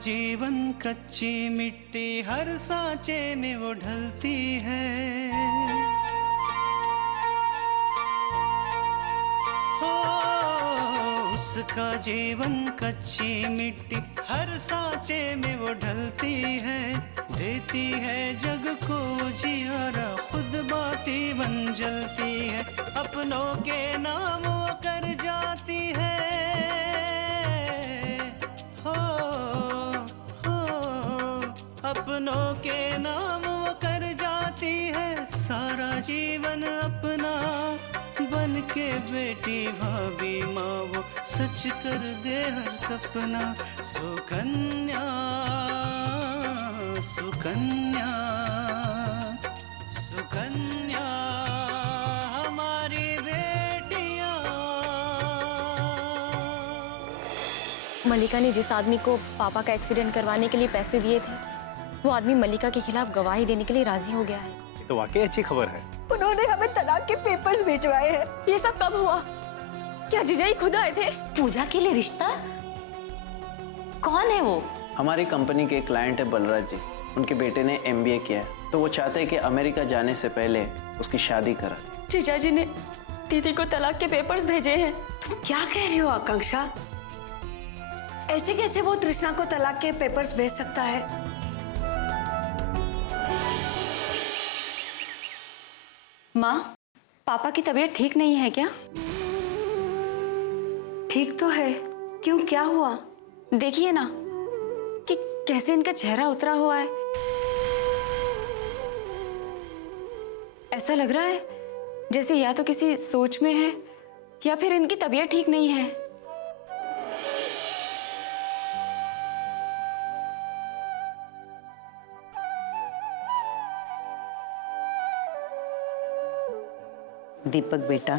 जीवन कच्ची मिट्टी, हर सांचे में वो ढलती है। हो उसका जीवन कच्ची मिट्टी, हर सांचे में वो ढलती है। देती है जग को जियारा, खुद बाती बन जलती है। अपनों के नाम वो कर जाती है। हो अपनों के नाम वो कर जाती है। सारा जीवन अपना बन के बेटी भाभी माँ वो सच कर दे हर सपना। सुकन्या सुकन्या सुकन्या हमारी बेटियां। मलिका ने जिस आदमी को पापा का एक्सीडेंट करवाने के लिए पैसे दिए थे, वो आदमी मलिका के खिलाफ गवाही देने के लिए राजी हो गया है। ये तो वाकई अच्छी खबर है। उन्होंने हमें तलाक के पेपर्स भिजवाए हैं। ये सब कब हुआ? क्या जीजाई खुद आए थे? पूजा के लिए रिश्ता? कौन है वो? हमारी कंपनी के क्लाइंट है बलराज जी। उनके बेटे ने MBA किया है, तो वो चाहते हैं कि अमेरिका जाने से पहले उसकी शादी करा दें। जीजा जी ने दीदी को तलाक के पेपर्स भेजे हैं। तुम क्या कह रही हो आकांक्षा? ऐसे कैसे वो तृष्णा को तलाक के पेपर्स भेज सकता है? माँ, पापा की तबीयत ठीक नहीं है क्या? ठीक तो है। क्यों, क्या हुआ? देखिए ना कि कैसे इनका चेहरा उतरा हुआ है। ऐसा लग रहा है जैसे या तो किसी सोच में है या फिर इनकी तबीयत ठीक नहीं है। दीपक बेटा,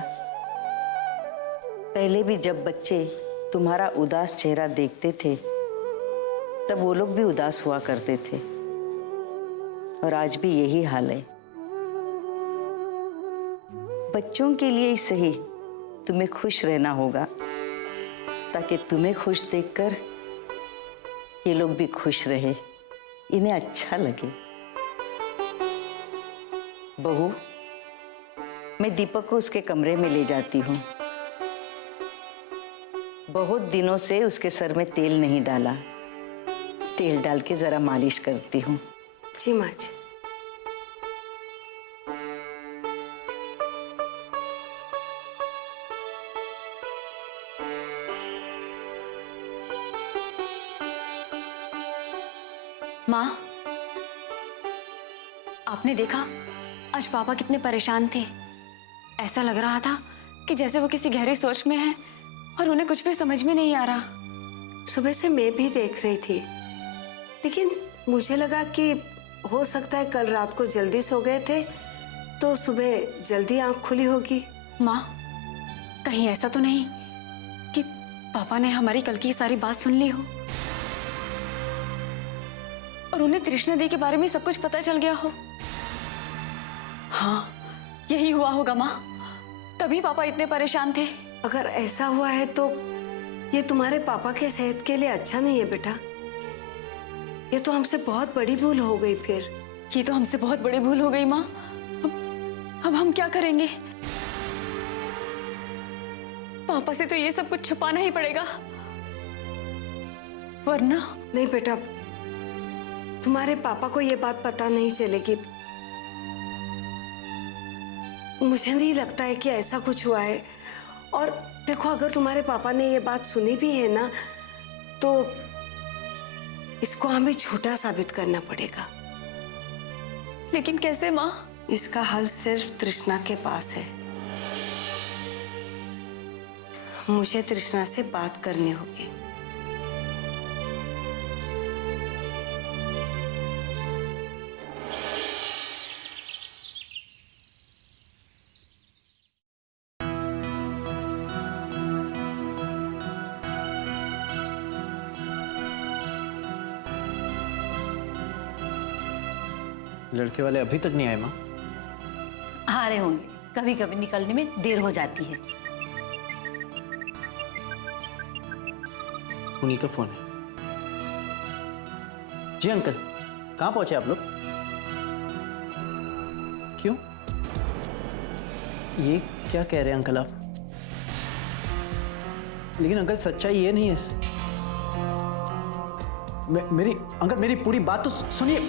पहले भी जब बच्चे तुम्हारा उदास चेहरा देखते थे तब वो लोग भी उदास हुआ करते थे, और आज भी यही हाल है। बच्चों के लिए ही सही तुम्हें खुश रहना होगा, ताकि तुम्हें खुश देखकर ये लोग भी खुश रहे, इन्हें अच्छा लगे। बहू, मैं दीपक को उसके कमरे में ले जाती हूँ। बहुत दिनों से उसके सर में तेल नहीं डाला, तेल डाल के जरा मालिश करती हूँ। जी माँ जी। माँ, आपने देखा आज पापा कितने परेशान थे। ऐसा लग रहा था कि जैसे वो किसी गहरी सोच में हैं और उन्हें कुछ भी समझ में नहीं आ रहा। सुबह से मैं भी देख रही थी, लेकिन मुझे लगा कि हो सकता है कल रात को जल्दी सो गए थे तो सुबह जल्दी आंख खुली होगी। माँ, कहीं ऐसा तो नहीं कि पापा ने हमारी कल की सारी बात सुन ली हो और उन्हें तृष्णा दी के बारे में सब कुछ पता चल गया हो? हाँ, यही हुआ होगा माँ, तभी पापा इतने परेशान थे। अगर ऐसा हुआ है तो ये तुम्हारे पापा के सेहत के लिए अच्छा नहीं है बेटा। ये तो हमसे बहुत बड़ी भूल हो गई। फिर ये तो हमसे बहुत बड़ी भूल हो गई माँ। अब हम क्या करेंगे? पापा से तो ये सब कुछ छुपाना ही पड़ेगा, वरना। नहीं बेटा, तुम्हारे पापा को ये बात पता नहीं चलेगी। मुझे नहीं लगता है कि ऐसा कुछ हुआ है। और देखो, अगर तुम्हारे पापा ने ये बात सुनी भी है ना, तो इसको हमें झूठा साबित करना पड़ेगा। लेकिन कैसे माँ? इसका हल सिर्फ तृष्णा के पास है। मुझे तृष्णा से बात करनी होगी। लड़के वाले अभी तक नहीं आए माँ? आ रहे होंगे, कभी कभी निकलने में देर हो जाती है। उन्हीं का फोन है। जी अंकल, कहाँ पहुंचे आप लोग? क्यों? ये क्या कह रहे हैं अंकल आप? लेकिन अंकल सच्चाई ये नहीं है। मेरी अंकल, मेरी पूरी बात तो सुनिए।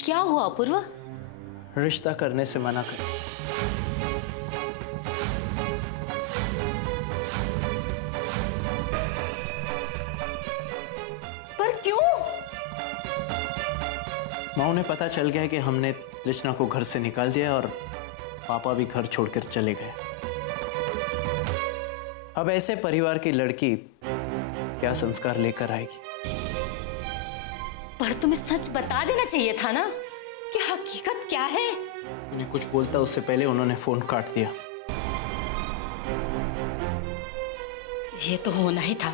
क्या हुआ अपूर्व? रिश्ता करने से मना कर दिया। पर क्यों? माँ, उन्हें पता चल गया कि हमने तृष्णा को घर से निकाल दिया और पापा भी घर छोड़कर चले गए। अब ऐसे परिवार की लड़की क्या संस्कार लेकर आएगी? पर तुम्हें सच बता देना चाहिए था ना कि हकीकत क्या है। उन्हें कुछ बोलता उससे पहले उन्होंने फोन काट दिया। ये तो होना ही था।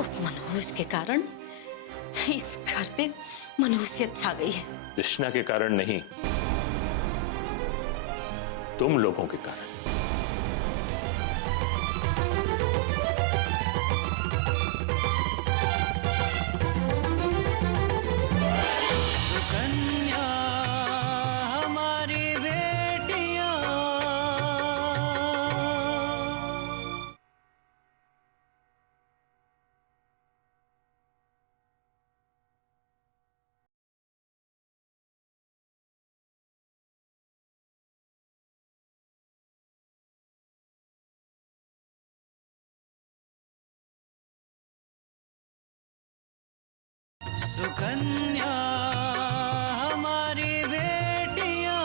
उस मनहूस के कारण इस घर पे मनहूसियत छा गई है। तृष्णा के कारण नहीं, तुम लोगों के कारण। सुकन्या हमारी बेटियां, सुकन्या हमारी बेटियां।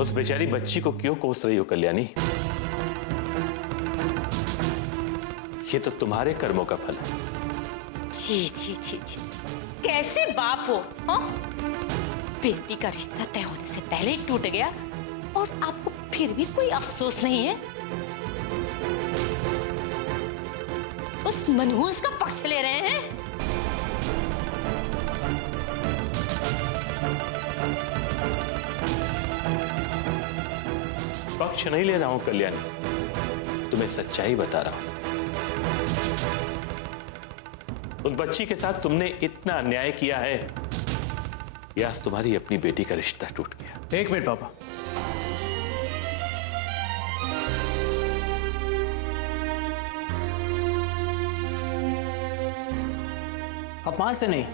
उस बेचारी बच्ची को क्यों कोस रही हो कल्याणी? ये तो तुम्हारे कर्मों का फल है। छी छी छी छी, कैसे बाप हो? हाँ? बेटी का रिश्ता तय होने से पहले ही टूट गया और आपको फिर भी कोई अफसोस नहीं है। उस मनहूस का पक्ष ले रहे हैं। पक्ष नहीं ले रहा हूं कल्याणी, तुम्हें सच्चाई बता रहा हूं। उस बच्ची के साथ तुमने इतना अन्याय किया है कि आज तुम्हारी अपनी बेटी का रिश्ता टूट गया। एक मिनट पापा, आप मां से नहीं,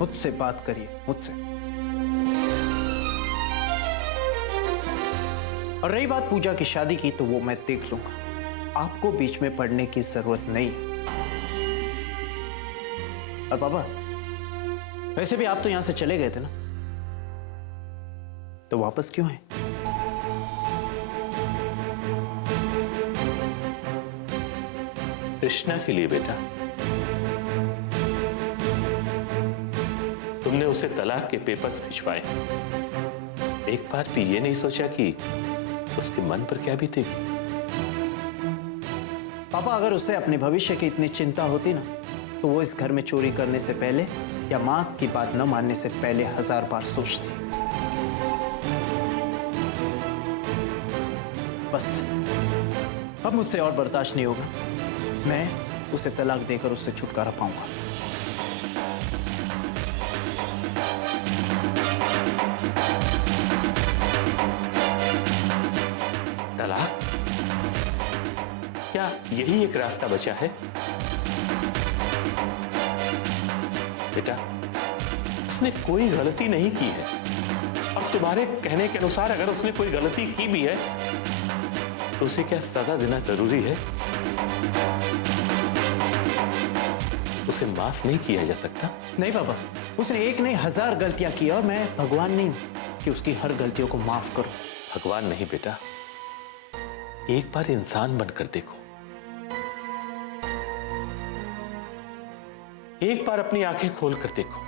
मुझसे बात करिए, मुझसे। और रही बात पूजा की शादी की, तो वो मैं देख लूंगा। आपको बीच में पड़ने की जरूरत नहीं। और पापा, वैसे भी आप तो यहां से चले गए थे ना, तो वापस क्यों हैं? तृष्णा के लिए बेटा। तुमने उसे तलाक के पेपर्स भिजवाए। एक बार भी ये नहीं सोचा कि उसके मन पर क्या बीतेगी? पापा, अगर उसे अपने भविष्य की इतनी चिंता होती ना, तो वो इस घर में चोरी करने से पहले या मां की बात न मानने से पहले 1000 बार सोचती। बस अब मुझसे और बर्दाश्त नहीं होगा। मैं उसे तलाक देकर उससे छुटकारा पाऊंगा। तलाक? क्या यही एक रास्ता बचा है? बेटा, उसने कोई गलती नहीं की है। अब तुम्हारे कहने के अनुसार अगर उसने कोई गलती की भी है, तो उसे क्या सजा देना जरूरी है? उसे माफ नहीं किया जा सकता? नहीं पापा, उसने एक नहीं 1000 गलतियां की और मैं भगवान नहीं हूं कि उसकी हर गलतियों को माफ करूं। भगवान नहीं बेटा, एक बार इंसान बनकर देखो। एक बार अपनी आंखें खोल कर देखो,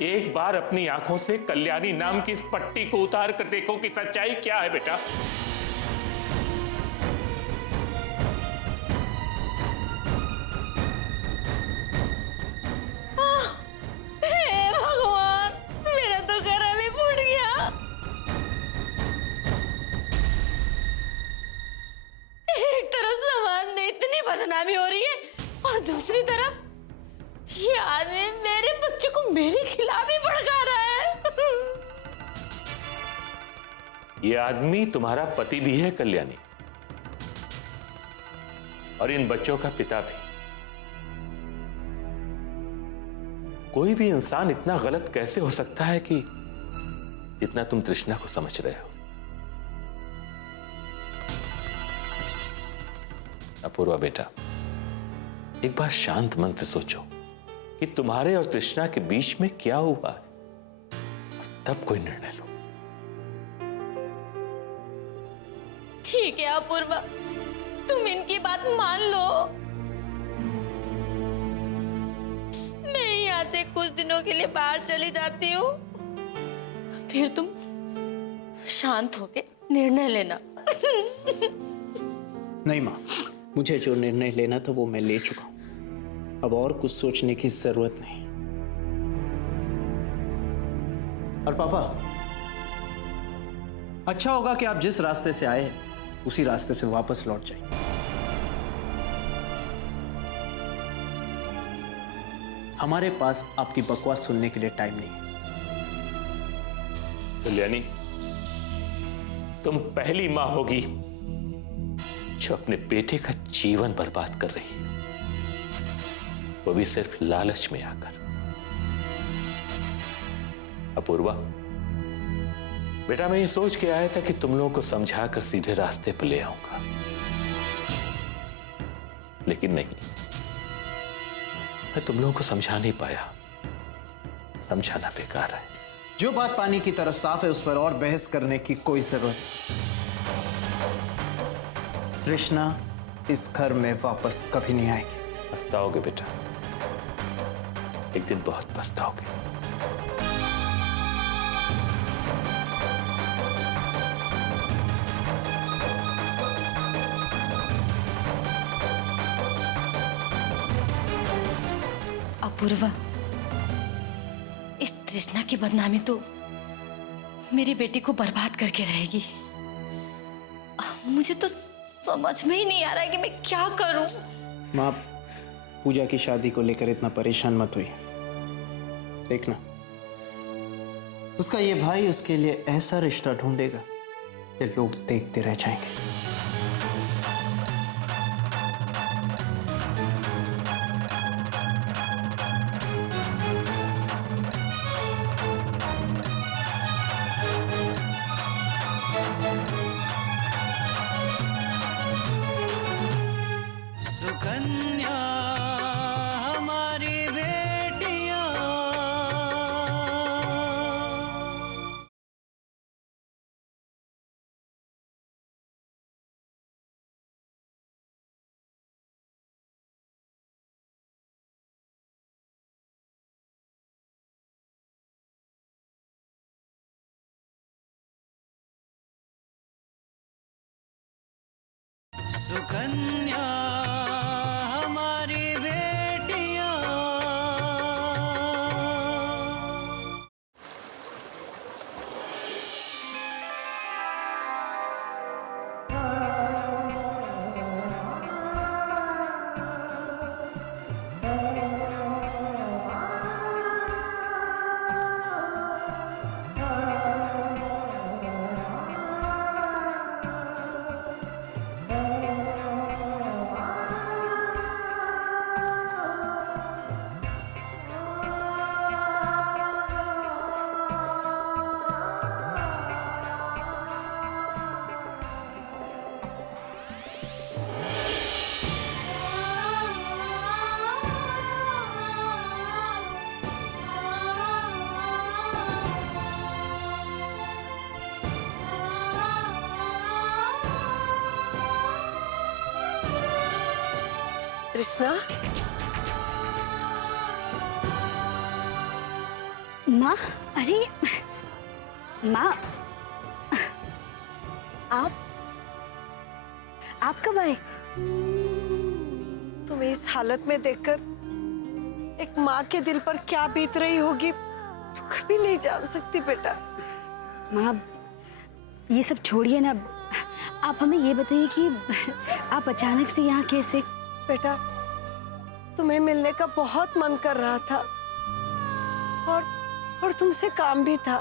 एक बार अपनी आंखों से कल्याणी नाम की इस पट्टी को उतार कर देखो कि सच्चाई क्या है बेटा। हे भगवान, मेरा तो गला भी फूट गया। एक तरफ समाज में इतनी बदनामी हो रही है और दूसरी तरफ ये आदमी मेरे बच्चे को मेरे खिलाफ ही भड़का रहा है। ये आदमी तुम्हारा पति भी है कल्याणी, और इन बच्चों का पिता भी। कोई भी इंसान इतना गलत कैसे हो सकता है कि जितना तुम तृष्णा को समझ रहे हो। अपूर्वा बेटा, एक बार शांत मन से सोचो कि तुम्हारे और तृष्णा के बीच में क्या हुआ है, और तब कोई निर्णय लो। ठीक है अपूर्वा, तुम इनकी बात मान लो। मैं यहाँ से कुछ दिनों के लिए बाहर चली जाती हूँ, फिर तुम शांत होके निर्णय लेना। नहीं माँ, मुझे जो निर्णय लेना था वो मैं ले चुका हूं। अब और कुछ सोचने की जरूरत नहीं। और पापा, अच्छा होगा कि आप जिस रास्ते से आए उसी रास्ते से वापस लौट जाइए। हमारे पास आपकी बकवास सुनने के लिए टाइम नहीं है। कल्याणी, तुम पहली मां होगी जो अपने बेटे का जीवन बर्बाद कर रही है, वो भी सिर्फ लालच में आकर। अपूर्वा बेटा, मैं ये सोच के आया था कि तुम लोगों को समझाकर सीधे रास्ते पर ले आऊंगा, लेकिन नहीं, मैं तुम लोगों को समझा नहीं पाया। समझाना बेकार है। जो बात पानी की तरह साफ है उस पर और बहस करने की कोई जरूरत नहीं। तृष्णा इस घर में वापस कभी नहीं आएगी। पछताओगे बेटा, एक दिन बहुत पछताओगे। अपूर्वा, इस तृष्णा की बदनामी तो मेरी बेटी को बर्बाद करके रहेगी। मुझे तो समझ में ही नहीं आ रहा है कि मैं क्या करूं। माँ, पूजा की शादी को लेकर इतना परेशान मत हुई। देखना, उसका ये भाई उसके लिए ऐसा रिश्ता ढूंढेगा कि लोग देखते रह जाएंगे। सुकन्या हमारी बेटियां। सुकन्या हमारी बेटियां। तृष्णा, माँ, अरे माँ, आप कब आए? तुम्हें इस हालत में देखकर एक माँ के दिल पर क्या बीत रही होगी तू कभी नहीं जान सकती बेटा। माँ, ये सब छोड़िए ना, आप हमें ये बताइए कि आप अचानक से यहाँ कैसे? बेटा, तुम्हें मिलने का बहुत मन कर रहा था और तुमसे काम भी था।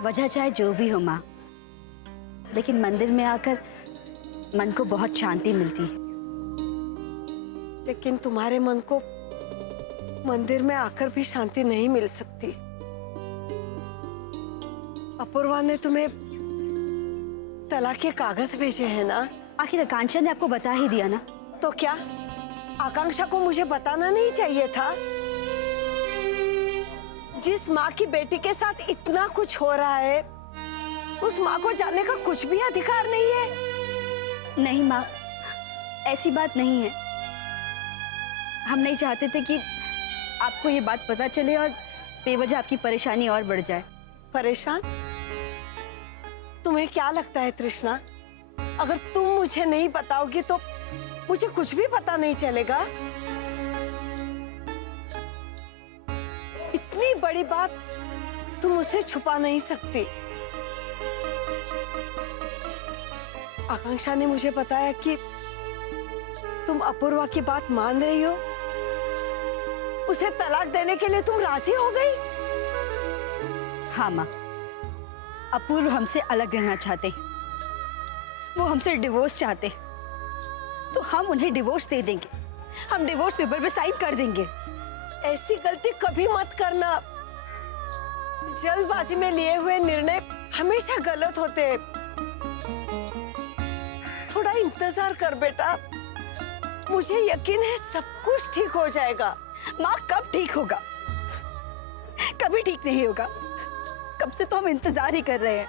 वजह चाहे जो भी हो माँ, लेकिन मंदिर में आकर मन को बहुत शांति मिलती है। लेकिन तुम्हारे मन को मंदिर में आकर भी शांति नहीं मिल सकती। अपूर्वा ने तुम्हें तलाक के कागज भेजे हैं ना? आखिर आकांक्षा ने आपको बता ही दिया ना। तो क्या आकांक्षा को मुझे बताना नहीं चाहिए था? जिस माँ की बेटी के साथ इतना कुछ हो रहा है, उस माँ को जानने का कुछ भी अधिकार नहीं है। नहीं माँ, ऐसी बात नहीं है। हम नहीं चाहते थे कि आपको ये बात पता चले और बेवजह आपकी परेशानी और बढ़ जाए। परेशान? तुम्हें क्या लगता है तृष्णा, अगर तुम मुझे नहीं बताओगी तो मुझे कुछ भी पता नहीं चलेगा? इतनी बड़ी बात तुम मुझसे छुपा नहीं सकती। आकांक्षा ने मुझे बताया कि तुम अपूर्वा की बात मान रही हो। उसे तलाक देने के लिए तुम राजी हो गई? हाँ माँ, अपूर्व हमसे अलग रहना चाहते, वो हमसे डिवोर्स चाहते, तो हम उन्हें डिवोर्स दे देंगे। हम डिवोर्स पेपर पे साइन कर देंगे। ऐसी गलती कभी मत करना। जल्दबाजी में लिए हुए निर्णय हमेशा गलत होते हैं। थोड़ा इंतजार कर बेटा, मुझे यकीन है सब कुछ ठीक हो जाएगा। माँ, कब ठीक होगा? कभी ठीक नहीं होगा। कब से तो हम इंतजार ही कर रहे हैं।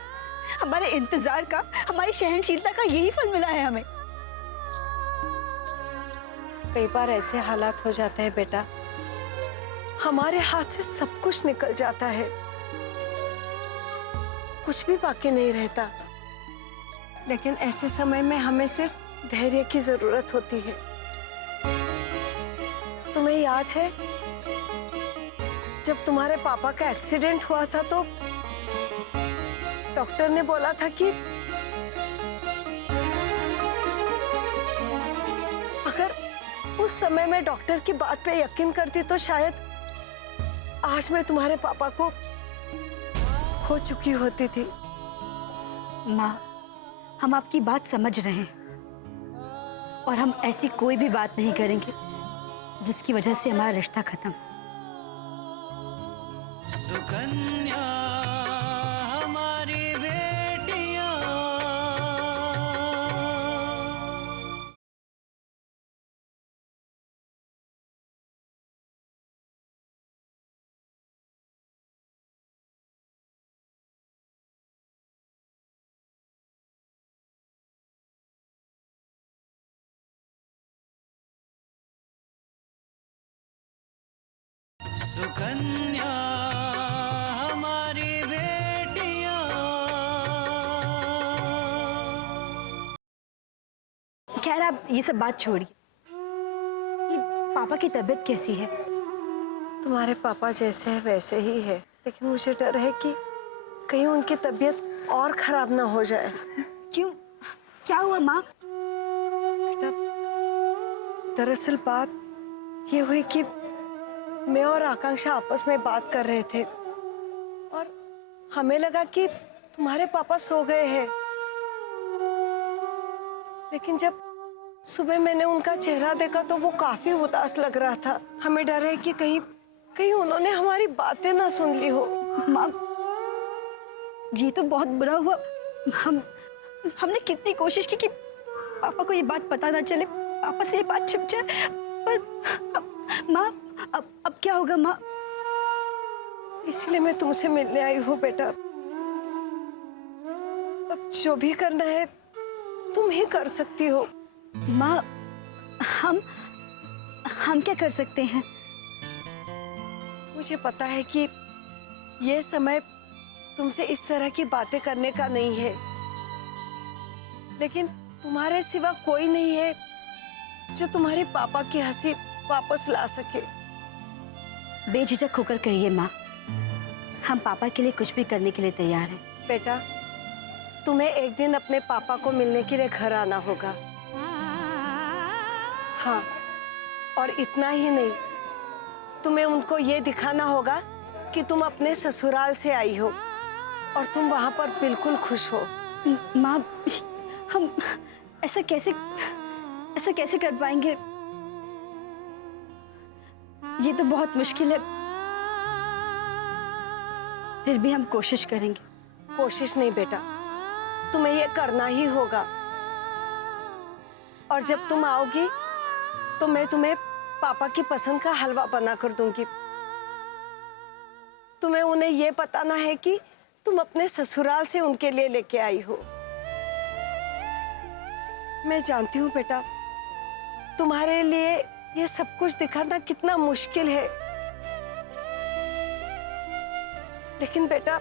हमारे इंतजार का, हमारी सहनशीलता का यही फल मिला है हमें। कई बार ऐसे हालात हो जाते हैं बेटा, हमारे हाथ से सब कुछ निकल जाता है, कुछ भी बाकी नहीं रहता। लेकिन ऐसे समय में हमें सिर्फ धैर्य की जरूरत होती है। तुम्हें याद है जब तुम्हारे पापा का एक्सीडेंट हुआ था तो डॉक्टर ने बोला था कि अगर उस समय में डॉक्टर की बात पे यकीन करती तो शायद आज मैं तुम्हारे पापा को खो चुकी होती थी। माँ, हम आपकी बात समझ रहे हैं और हम ऐसी कोई भी बात नहीं करेंगे जिसकी वजह से हमारा रिश्ता खत्म। सुकन्या हमारी बेटियां। सुकन्या हमारी बेटियां। खैर, आप ये सब बात छोड़िए। ये पापा की तबीयत कैसी है? तुम्हारे पापा जैसे है वैसे ही है, लेकिन मुझे डर है कि कहीं उनकी तबीयत और खराब ना हो जाए। क्यों? क्या हुआ माँ? बेटा, दरअसल बात ये हुई कि मैं और आकांक्षा आपस में बात कर रहे थे और हमें लगा कि तुम्हारे पापा सो गए हैं। लेकिन जब सुबह मैंने उनका चेहरा देखा तो वो काफी उदास लग रहा था। हमें डर है कि कहीं उन्होंने हमारी बातें ना सुन ली हो। माँ, ये तो बहुत बुरा हुआ। हमने कितनी कोशिश की कि पापा को ये बात पता ना चले, पापा से ये बात छिप जाए, पर माँ, अब क्या होगा माँ? इसलिए मैं तुमसे मिलने आई हूँ बेटा। अब जो भी करना है तुम ही कर सकती हो। माँ, हम क्या कर सकते हैं? मुझे पता है कि ये समय तुमसे इस तरह की बातें करने का नहीं है, लेकिन तुम्हारे सिवा कोई नहीं है जो तुम्हारे पापा की हंसी वापस ला सके। बेझिझक होकर कहिए माँ, हम पापा के लिए कुछ भी करने के लिए तैयार हैं। बेटा, तुम्हें एक दिन अपने पापा को मिलने के लिए घर आना होगा। हाँ, और इतना ही नहीं, तुम्हें उनको ये दिखाना होगा कि तुम अपने ससुराल से आई हो और तुम वहां पर बिल्कुल खुश हो। माँ, हम ऐसा कैसे कर पाएंगे? ये तो बहुत मुश्किल है, फिर भी हम कोशिश करेंगे। कोशिश नहीं बेटा, तुम्हें ये करना ही होगा। और जब तुम आओगी तो मैं तुम्हें पापा की पसंद का हलवा बना कर दूंगी। तुम्हें उन्हें ये बताना है कि तुम अपने ससुराल से उनके लिए लेके आई हो। मैं जानती हूँ बेटा, तुम्हारे लिए ये सब कुछ दिखाना कितना मुश्किल है, लेकिन बेटा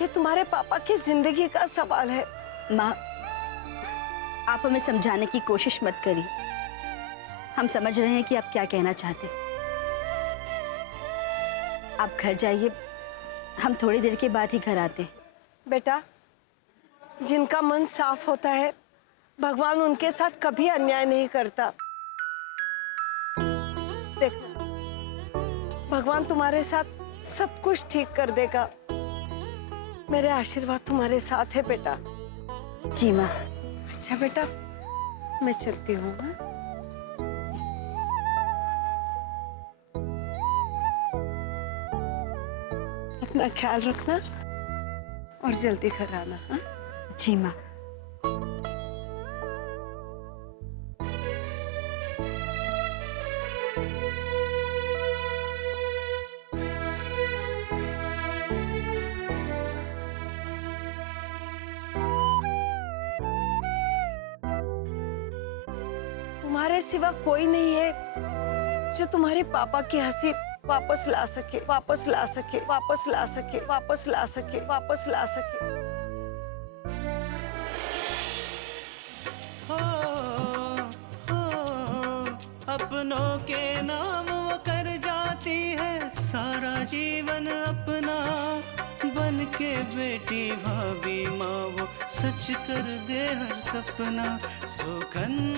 ये तुम्हारे पापा की जिंदगी का सवाल है। माँ, आप हमें समझाने की कोशिश मत करिए। हम समझ रहे हैं कि आप क्या कहना चाहते हैं। आप घर जाइए, हम थोड़ी देर के बाद ही घर आते हैं। बेटा, जिनका मन साफ होता है, भगवान उनके साथ कभी अन्याय नहीं करता। देखना, भगवान तुम्हारे साथ सब कुछ ठीक कर देगा। मेरे आशीर्वाद तुम्हारे साथ है बेटा। जी माँ। अच्छा बेटा, मैं चलती हूँ। हाँ? अपना ख्याल रखना और जल्दी घर आना। हाँ? जी माँ। तुम्हारे सिवा कोई नहीं है जो तुम्हारे पापा की हंसी वापस ला सके, वापस ला सके, वापस ला सके, वापस ला सके, वापस ला सके। हो, अपनों के नाम वो कर जाती है सारा जीवन अपना, बन के बेटी भाभी माँ वो सच कर दे हर सपना। सौगंध